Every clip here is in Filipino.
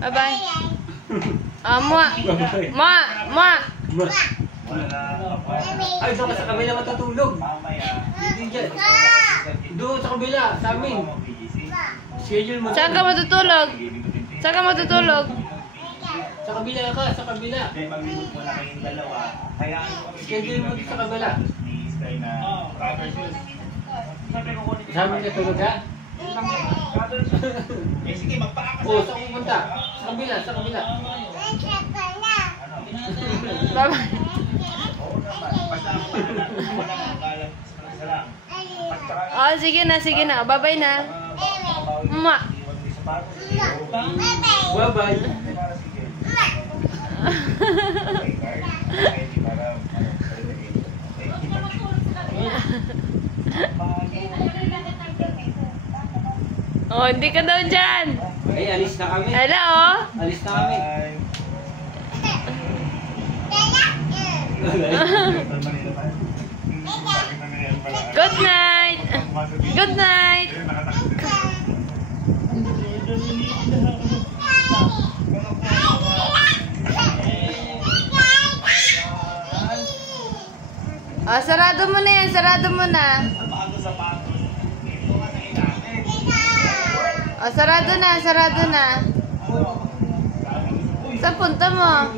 Bye-bye. Mua. Mua. Mua. Ay, doon ka sa kabila matutulog. Hindi dyan. Doon sa kabila, sa amin. Schedule mo. Saan ka matutulog? Saan ka matutulog? Sa kabila ka, sa kabila. Schedule mo sa kabila. Sa amin ka tulog ha? Sige, magpaaka. Oo, saan pupunta? Sa kabila, sa kabila. Bye-bye. Oh, sige na, sige na. Bye-bye na. Mua. Bye-bye. Oh, hindi ka daw dyan. Ay, alis na kami. Hello, oh. Alis na kami. Good night. Good night. Oh, sarado mo na yan. Sarado mo na. Oh, sarado na. Sarado na. Saan punta mo?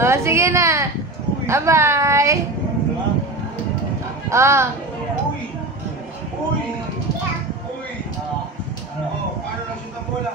Oh, sige na. Bye-bye. Oh. Paano lang siya bola?